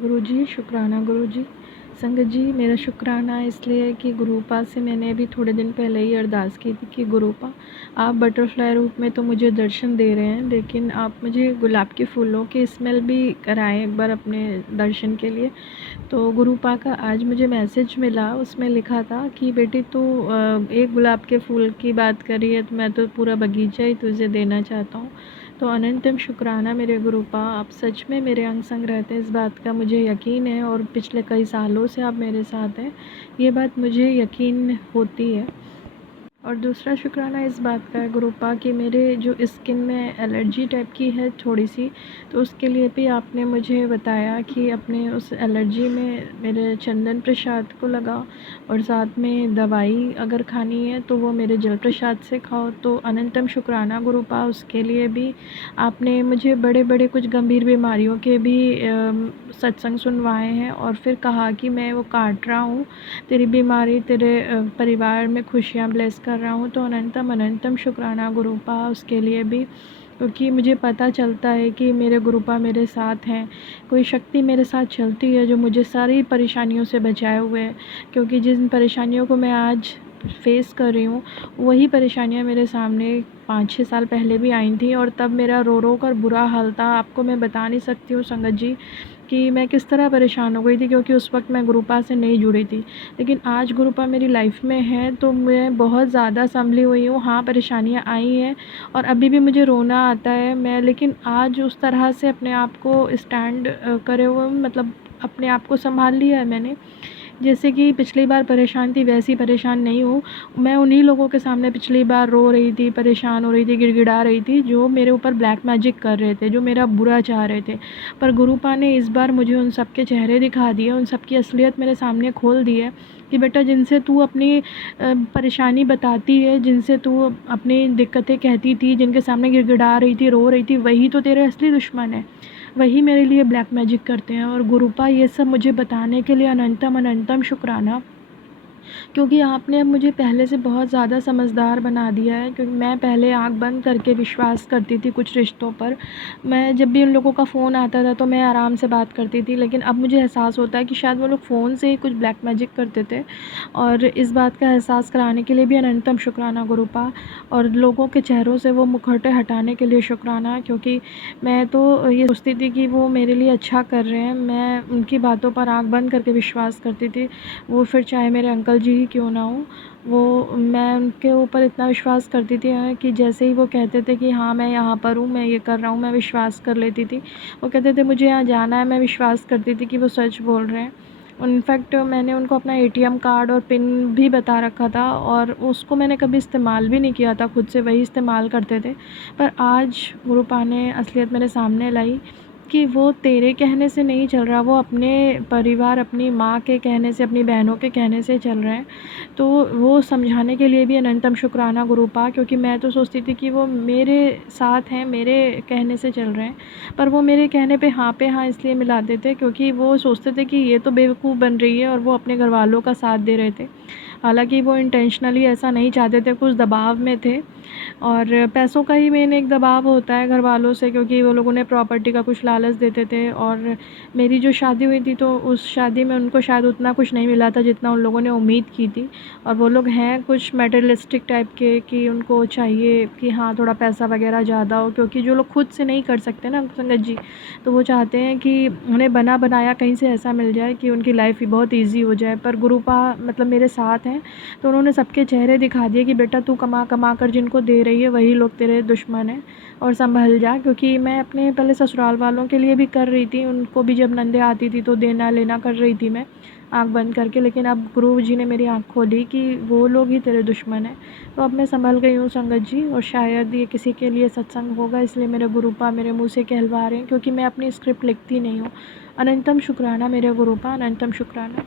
गुरुजी, शुक्राना गुरुजी। संगत जी, मेरा शुक्राना इसलिए कि गुरुपा से मैंने अभी थोड़े दिन पहले ही अरदास की थी कि गुरुपा, आप बटरफ्लाई रूप में तो मुझे दर्शन दे रहे हैं, लेकिन आप मुझे गुलाब के फूलों की स्मेल भी कराएं एक बार अपने दर्शन के लिए। तो गुरुपा का आज मुझे मैसेज मिला, उसमें लिखा था कि बेटी तू एक गुलाब के फूल की बात करी है, तो मैं तो पूरा बगीचा ही तुझे देना चाहता हूँ। तो अनंतम शुक्राना मेरे गुरुपा, आप सच में मेरे अंग संग रहते हैं, इस बात का मुझे यकीन है और पिछले कई सालों से आप मेरे साथ हैं, ये बात मुझे यकीन होती है। और दूसरा शुक्राना इस बात का है गुरुपा कि मेरे जो स्किन में एलर्जी टाइप की है थोड़ी सी, तो उसके लिए भी आपने मुझे बताया कि अपने उस एलर्जी में मेरे चंदन प्रसाद को लगाओ और साथ में दवाई अगर खानी है तो वो मेरे जल प्रसाद से खाओ। तो अनंतम शुक्राना गुरुपा, उसके लिए भी आपने मुझे बड़े बड़े कुछ गंभीर बीमारियों के भी सत्संग सुनवाए हैं और फिर कहा कि मैं वो काट रहा हूँ, तेरी बीमारी तेरे परिवार में खुशियाँ ब्लेस कर रहा हूँ। तो अनंतम अनंतम शुक्राना गुरुपा उसके लिए भी, क्योंकि मुझे पता चलता है कि मेरे गुरुपा मेरे साथ हैं, कोई शक्ति मेरे साथ चलती है जो मुझे सारी परेशानियों से बचाए हुए है। क्योंकि जिन परेशानियों को मैं आज फेस कर रही हूँ, वही परेशानियाँ मेरे सामने 5-6 साल पहले भी आई थी और तब मेरा रो रो कर बुरा हाल था। आपको मैं बता नहीं सकती हूँ संगत जी कि मैं किस तरह परेशान हो गई थी, क्योंकि उस वक्त मैं गुरुपा से नहीं जुड़ी थी। लेकिन आज गुरुपा मेरी लाइफ में है तो मैं बहुत ज़्यादा संभली हुई हूँ। हाँ, परेशानियाँ आई हैं और अभी भी मुझे रोना आता है मैं, लेकिन आज उस तरह से अपने आप को स्टैंड करे हुए, मतलब अपने आप को संभाल लिया है मैंने। जैसे कि पिछली बार परेशान थी वैसी परेशान नहीं हूँ। मैं उन्हीं लोगों के सामने पिछली बार रो रही थी, परेशान हो रही थी, गिड़गिड़ा रही थी, जो मेरे ऊपर ब्लैक मैजिक कर रहे थे, जो मेरा बुरा चाह रहे थे। पर गुरुपा ने इस बार मुझे उन सब के चेहरे दिखा दिए, उन सब की असलियत मेरे सामने खोल दी है कि बेटा, जिनसे तू अपनी परेशानी बताती है, जिनसे तू अपनी दिक्कतें कहती थी, जिनके सामने गिड़गिड़ा रही थी, रो रही थी, वही तो तेरे असली दुश्मन है, वही मेरे लिए ब्लैक मैजिक करते हैं। और गुरुपा, ये सब मुझे बताने के लिए अनंतम अनंतम शुक्राना, क्योंकि आपने अब मुझे पहले से बहुत ज़्यादा समझदार बना दिया है। क्योंकि मैं पहले आँख बंद करके विश्वास करती थी कुछ रिश्तों पर। मैं जब भी उन लोगों का फ़ोन आता था तो मैं आराम से बात करती थी, लेकिन अब मुझे एहसास होता है कि शायद वो लोग फ़ोन से ही कुछ ब्लैक मैजिक करते थे। और इस बात का एहसास कराने के लिए भी अनंतम शुक्राना गुरुपा, और लोगों के चेहरों से वो मुखौटे हटाने के लिए शुक्राना, क्योंकि मैं तो ये सोचती थी कि वो मेरे लिए अच्छा कर रहे हैं। मैं उनकी बातों पर आँख बंद करके विश्वास करती थी, वो फिर चाहे मेरे अंकल जी ही क्यों ना हों। वो मैं उनके ऊपर इतना विश्वास करती थी कि जैसे ही वो कहते थे कि हाँ मैं यहाँ पर हूँ, मैं ये कर रहा हूँ, मैं विश्वास कर लेती थी। वो कहते थे मुझे यहाँ जाना है, मैं विश्वास करती थी कि वो सच बोल रहे हैं। इनफैक्ट मैंने उनको अपना एटीएम कार्ड और पिन भी बता रखा था और उसको मैंने कभी इस्तेमाल भी नहीं किया था, खुद से वही इस्तेमाल करते थे। पर आज गुरुपा ने असलियत मेरे सामने लाई कि वो तेरे कहने से नहीं चल रहा, वो अपने परिवार, अपनी माँ के कहने से, अपनी बहनों के कहने से चल रहे हैं। तो वो समझाने के लिए भी अनंतम शुक्राना गुरुपा, क्योंकि मैं तो सोचती थी कि वो मेरे साथ हैं, मेरे कहने से चल रहे हैं, पर वो मेरे कहने पे हाँ इसलिए मिलाते थे क्योंकि वो सोचते थे कि ये तो बेवकूफ़ बन रही है, और वो अपने घरवालों का साथ दे रहे थे। हालाँकि वो इंटेंशनली ऐसा नहीं चाहते थे, कुछ दबाव में थे। और पैसों का ही मेन एक दबाव होता है घर वालों से, क्योंकि वो लोग उन्हें प्रॉपर्टी का कुछ लालच देते थे। और मेरी जो शादी हुई थी तो उस शादी में उनको शायद उतना कुछ नहीं मिला था जितना उन लोगों ने उम्मीद की थी। और वो लोग हैं कुछ मटेरियलिस्टिक टाइप के कि उनको चाहिए कि हाँ थोड़ा पैसा वगैरह ज़्यादा हो, क्योंकि जो लोग खुद से नहीं कर सकते ना संगत जी, तो वो चाहते हैं कि उन्हें बना बनाया कहीं से ऐसा मिल जाए कि उनकी लाइफ ही बहुत ईजी हो जाए। पर गुरुपा मतलब मेरे साथ हैं, तो उन्होंने सबके चेहरे दिखा दिए कि बेटा तू कमा कमा कर जिनको दे रही है वही लोग तेरे दुश्मन हैं, और संभल जा। क्योंकि मैं अपने पहले ससुराल वालों के लिए भी कर रही थी, उनको भी जब नंदे आती थी तो देना लेना कर रही थी मैं आँख बंद करके, लेकिन अब गुरु जी ने मेरी आँख खोली कि वो लोग ही तेरे दुश्मन हैं। तो अब मैं संभल गई हूँ संगत जी, और शायद ये किसी के लिए सत्संग होगा, इसलिए मेरे गुरुपा मेरे मुँह से कहलवा रहे हैं, क्योंकि मैं अपनी स्क्रिप्ट लिखती नहीं हूँ। अनंतम शुक्राना मेरे गुरुपा, अनंतम शुक्राना।